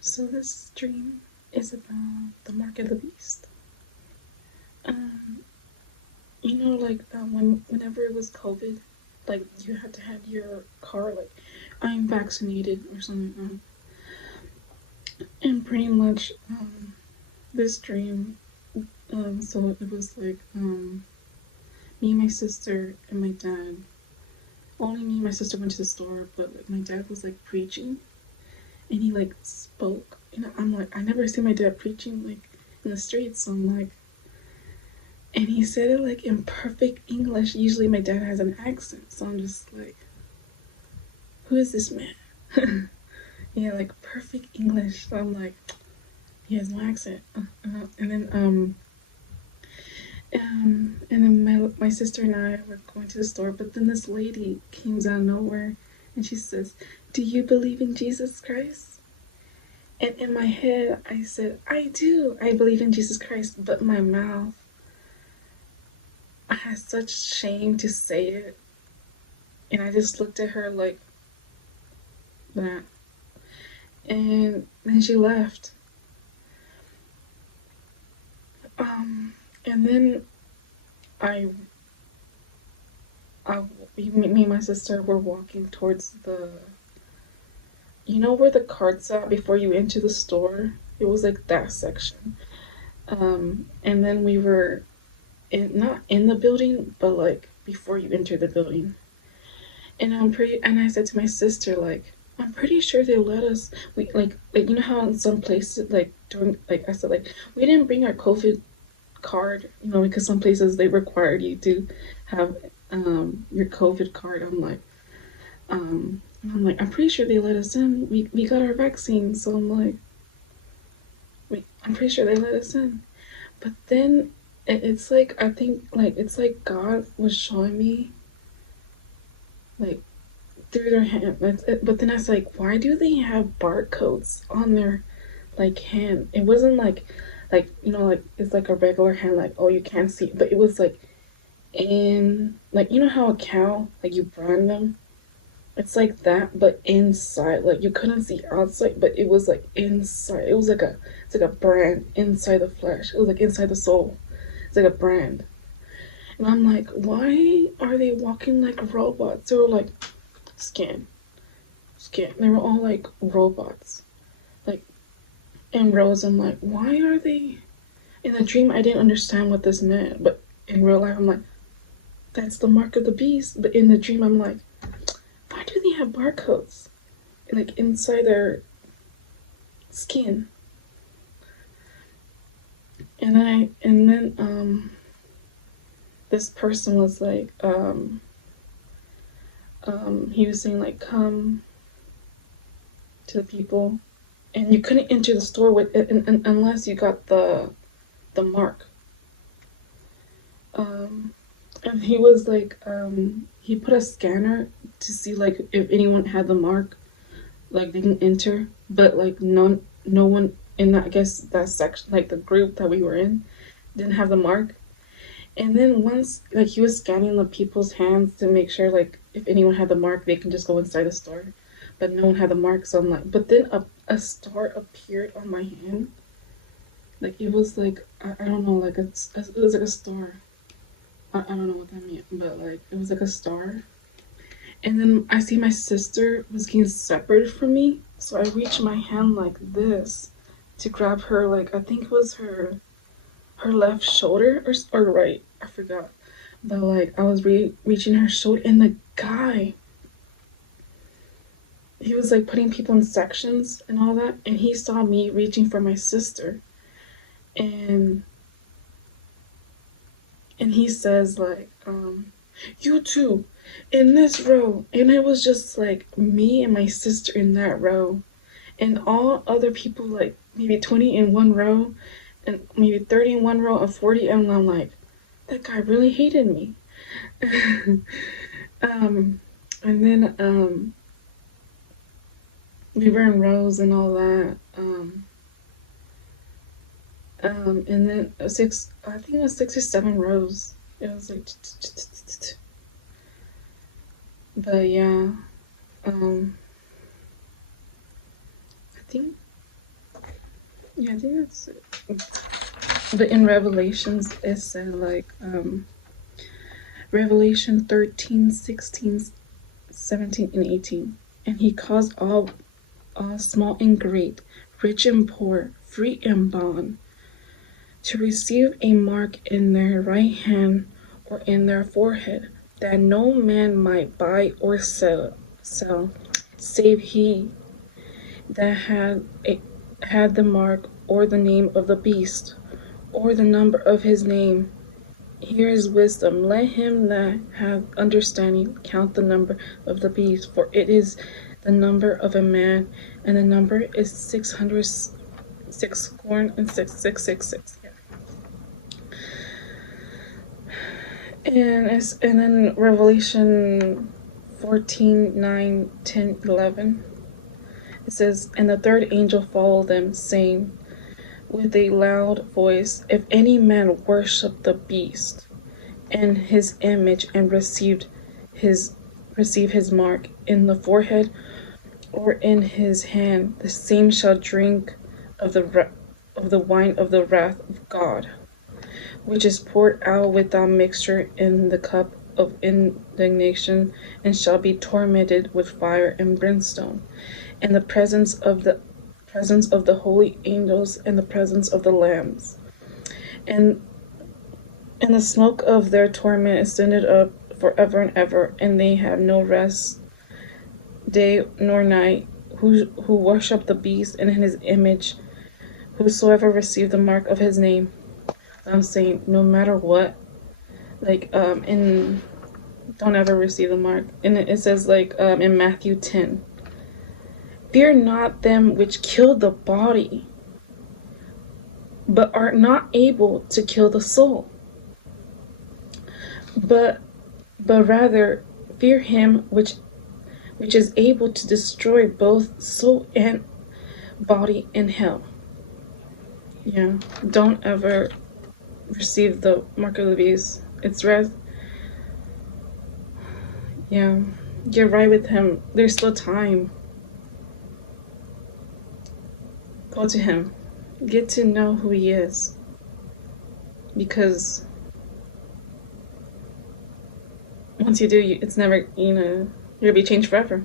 So this dream is about the mark of the beast. Um, whenever it was COVID, like you had to have your car like, I'm vaccinated or something. And pretty much, this dream, so it was like, me, my sister, and my dad. Only me and my sister went to the store, but like my dad was like preaching, and he like spoke, and I'm like, I never see my dad preaching like in the streets, so I'm like, and he said it like in perfect English. Usually my dad has an accent, so I'm just like, who is this man? Yeah, like perfect English. So I'm like, he has no accent. And then my sister and I were going to the store, but then this lady came out of nowhere, and she says, "Do you believe in Jesus Christ?" And in my head, I said, "I do. I believe in Jesus Christ," but my mouth, I had such shame to say it, and I just looked at her like that, and then she left. And then I, I, me and my sister were walking towards where the carts at before you enter the store? It was like that section. And then we were not in the building, but like before you enter the building. And I said to my sister, like, I'm pretty sure they let us, we like you know how in some places, like during, like I said, like we didn't bring our COVID card, because some places they required you to have your COVID card. I'm pretty sure they let us in. We got our vaccine, so I'm like, I'm pretty sure they let us in. But then it's like, I think like it's like God was showing me like through their hand. But then I was like, why do they have barcodes on their like hand? It wasn't like like it's like a regular hand, like, oh, you can't see, but it was like in, like, how a cow, like you brand them. It's like that, but inside. Like you couldn't see outside, but it was like inside. It's like a brand inside the flesh. It was like inside the soul. It's like a brand. And I'm like, why are they walking like robots? They were like, scan, scan. They were all like robots, like in rows. I'm like, why are they? In the dream, I didn't understand what this meant, but in real life, I'm like, that's the mark of the beast. But in the dream, I'm like, why do they have barcodes like inside their skin? And then this person was like, he was saying like, come to the people, and you couldn't enter the store with it unless you got the mark. And he was like, he put a scanner to see like if anyone had the mark, like they can enter, but like no one in that, I guess that section, like the group that we were in, didn't have the mark. And then once like he was scanning the people's hands to make sure like if anyone had the mark, they can just go inside the store. But no one had the mark, so I'm like, but then a star appeared on my hand. Like it was like, I don't know, like it was like a star. I don't know what that meant, but like it was like a star. And then I see my sister was getting separated from me, so I reached my hand like this to grab her, like I think it was her left shoulder or right, I forgot. But like I was reaching her shoulder, and the guy, he was like putting people in sections and all that, and he saw me reaching for my sister, and he says like, you two in this row. And it was just like me and my sister in that row, and all other people like maybe 20 in one row, and maybe 30 in one row, and 40. And I'm like, that guy really hated me. um and then we were in rows and all that. And then I think it was 6 or 7 rows. It was like, but yeah. um think, yeah, I think that's it. But in Revelations, it said like, Revelation 13, 16, 17, and 18. And he caused all small and great, rich and poor, free and bond, to receive a mark in their right hand or in their forehead, that no man might buy or sell, save he that had the mark or the name of the beast or the number of his name. Here is wisdom. Let him that hath understanding count the number of the beast, for it is the number of a man, and the number is 666. And then Revelation 14, 9, 10, 11. It says, and the third angel followed them, saying with a loud voice, if any man worship the beast and his image, and receive his mark in the forehead or in his hand, the same shall drink of the wine of the wrath of God, which is poured out without mixture in the cup of indignation, and shall be tormented with fire and brimstone, in the presence of the holy angels, and the presence of the lambs. And the smoke of their torment ascended up forever and ever, and they have no rest day nor night, who worship the beast and his image, whosoever receive the mark of his name. I'm saying no matter what, like don't ever receive the mark. And it says like in Matthew 10, fear not them which kill the body, but are not able to kill the soul, but rather fear him which is able to destroy both soul and body in hell. Yeah, don't ever receive the mark of the beast. It's wrath. Yeah, get right with him. There's still time. Go to him. Get to know who he is. Because once you do, it's never, you're gonna be changed forever.